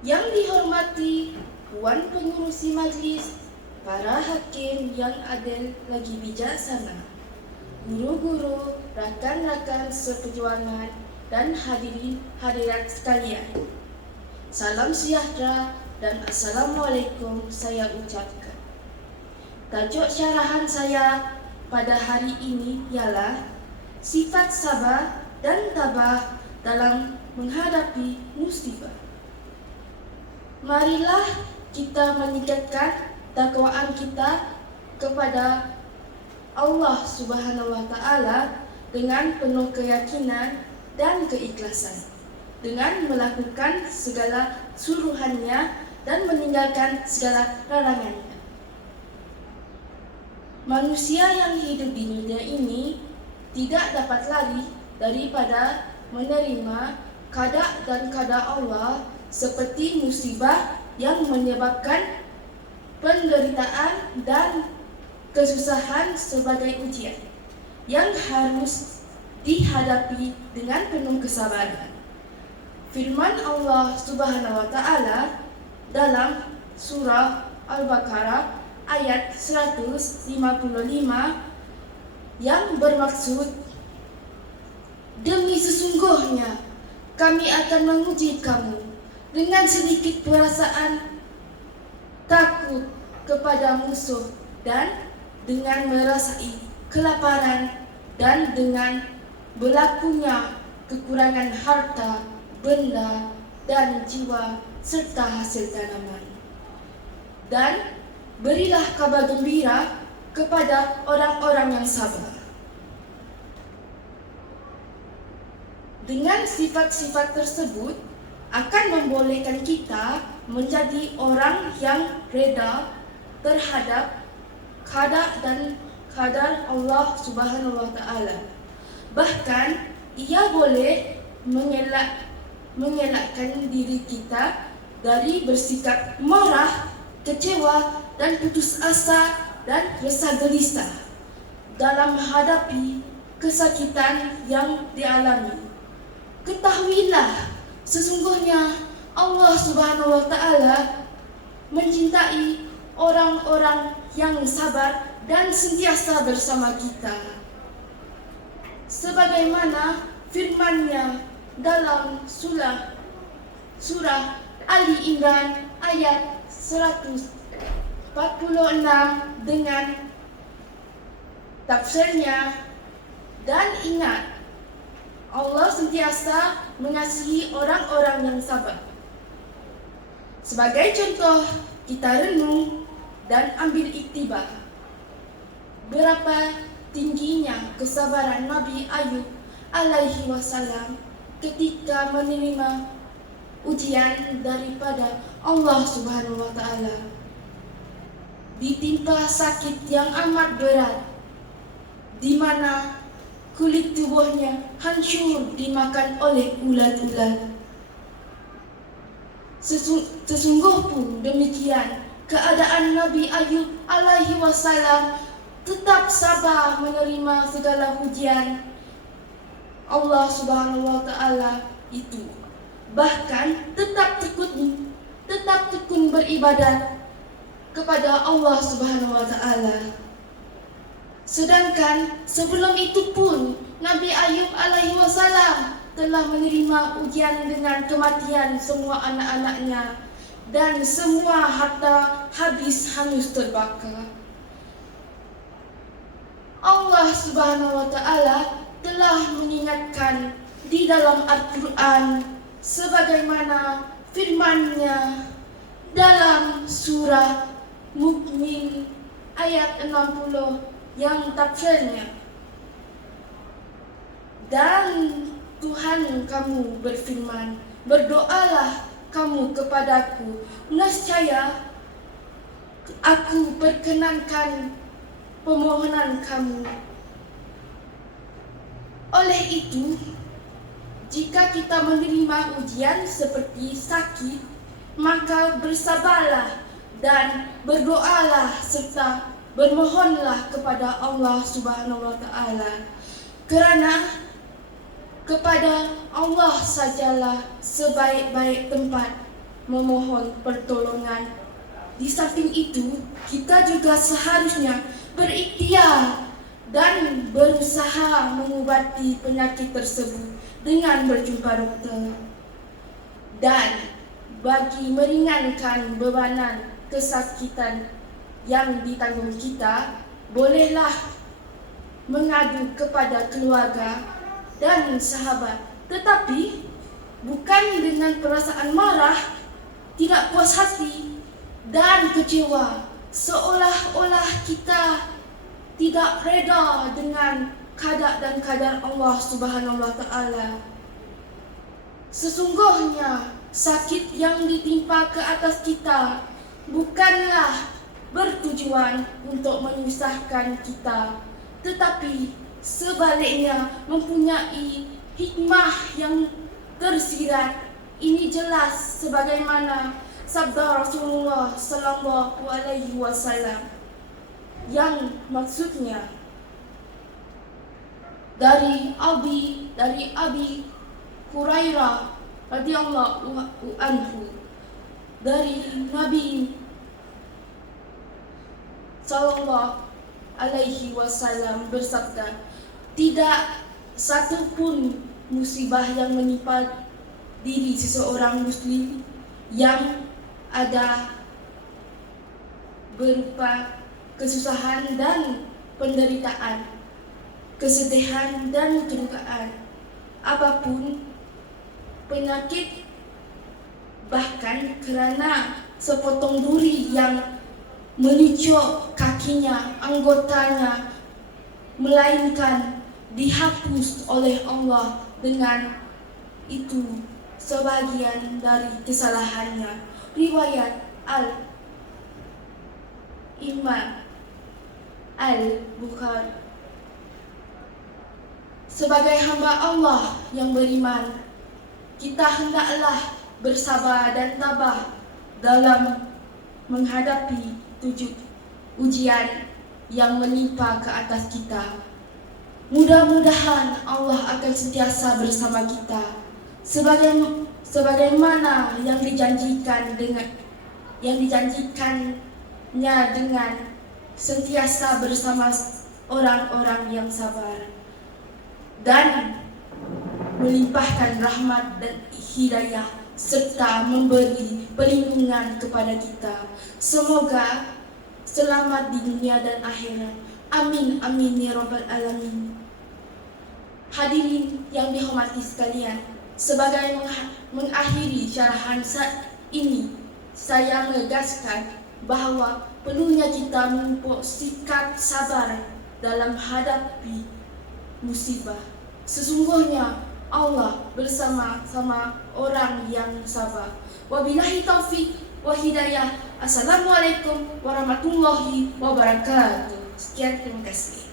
Yang dihormati Puan Pengurusi Majlis, para hakim yang adil lagi bijaksana, guru-guru, rakan-rakan seperjuangan, dan hadirin hadirat sekalian. Salam sejahtera dan Assalamualaikum saya ucapkan. Tajuk syarahan saya pada hari ini ialah sifat sabar dan tabah dalam menghadapi musibah. Marilah kita meningkatkan dakwaan kita kepada Allah Subhanahu wa Ta'ala dengan penuh keyakinan dan keikhlasan, dengan melakukan segala suruhannya dan meninggalkan segala larangannya. Manusia yang hidup di dunia ini tidak dapat lari daripada menerima qada dan qada Allah, seperti musibah yang menyebabkan penderitaan dan kesusahan sebagai ujian yang harus dihadapi dengan penuh kesabaran. Firman Allah Subhanahu wa Ta'ala dalam surah Al-Baqarah ayat 155 yang bermaksud, demi sesungguhnya kami akan menguji kamu dengan sedikit perasaan takut kepada musuh dan dengan merasai kelaparan dan dengan berlakunya kekurangan harta, benda, dan jiwa serta hasil tanaman. Dan berilah kabar gembira kepada orang-orang yang sabar. Dengan sifat-sifat tersebut akan membolehkan kita menjadi orang yang reda terhadap qada dan qadar Allah Subhanahu wa Ta'ala. Bahkan ia boleh mengelakkan diri kita dari bersikap marah, kecewa, dan putus asa dan resah gelisah dalam menghadapi kesakitan yang dialami. Ketahuilah, sesungguhnya Allah Subhanahu wa Ta'ala mencintai orang-orang yang sabar dan sentiasa bersama kita. Sebagaimana firman-Nya dalam surah Ali Imran ayat 146 dengan tafsirnya, dan ingat, Allah sentiasa mengasihi orang-orang yang sabar. Sebagai contoh, kita renung dan ambil iktibar berapa tingginya kesabaran Nabi Ayub alaihi wasallam ketika menerima ujian daripada Allah Subhanahu wa Ta'ala. Ditimpa sakit yang amat berat, di mana kulit tubuhnya hancur dimakan oleh ulat-ulat. Sesungguh pun demikian keadaan Nabi Ayub alaihi wasallam tetap sabar menerima segala ujian Allah Subhanahu wa Ta'ala itu. Bahkan tetap tekun beribadat kepada Allah Subhanahu wa Ta'ala. Sedangkan sebelum itu pun Nabi Ayub alaihi wasallam telah menerima ujian dengan kematian semua anak-anaknya dan semua harta habis hangus terbakar. Allah Subhanahu wa Ta'ala telah mengingatkan di dalam Al-Quran sebagaimana firman-Nya dalam surah Mukmin ayat 60 yang tafsirnya, dan Tuhan kamu berfirman, berdoalah kamu kepadaku, nescaya aku perkenankan permohonan kamu. Oleh itu, jika kita menerima ujian seperti sakit, maka bersabarlah dan berdoalah serta bermohonlah kepada Allah Subhanahu wa Ta'ala, kerana kepada Allah sajalah sebaik-baik tempat memohon pertolongan. Di samping itu, kita juga seharusnya berikhtiar dan berusaha mengobati penyakit tersebut dengan berjumpa dokter. Dan bagi meringankan bebanan kesakitan yang ditanggung kita, bolehlah mengadu kepada keluarga dan sahabat, tetapi bukan dengan perasaan marah, tidak puas hati dan kecewa, seolah-olah kita tidak reda dengan qada dan qadar Allah Subhanahu wa Ta'ala. Sesungguhnya sakit yang ditimpa ke atas kita bukanlah bertujuan untuk menyusahkan kita, tetapi sebaliknya mempunyai hikmah yang tersirat. Ini jelas sebagaimana sabda Rasulullah sallallahu alaihi wasallam yang maksudnya dari Abi Hurairah radhiyallahu anhu, dari Nabi sallallahu alaihi wasallam bersabda, tidak satu pun musibah yang menimpa diri seseorang muslim yang ada berupa kesusahan dan penderitaan, kesedihan dan kedukaan, apapun penyakit, bahkan kerana sepotong duri yang menicok kakinya, anggotanya, melainkan dihapus oleh Allah dengan itu sebagian dari kesalahannya. Riwayat Al-Imam Al-Bukhari. Sebagai hamba Allah yang beriman, kita hendaklah bersabar dan tabah dalam menghadapi ujian yang menimpa ke atas kita. Mudah-mudahan Allah akan sentiasa bersama kita, sebagaimana yang dijanjikannya dengan sentiasa bersama orang-orang yang sabar dan melimpahkan rahmat dan hidayah serta memberi perlindungan kepada kita. Semoga selamat di dunia dan akhirat. Amin amin ya rabbal alamin. Hadirin yang dihormati sekalian, sebagai mengakhiri syarahan saat ini, saya menegaskan bahawa perlunya kita memupuk sikap sabar dalam hadapi musibah. Sesungguhnya Allah bersama-sama orang yang sabar. Wabillahi taufik wa hidayah. Assalamualaikum warahmatullahi wabarakatuh. Sekian, terima kasih.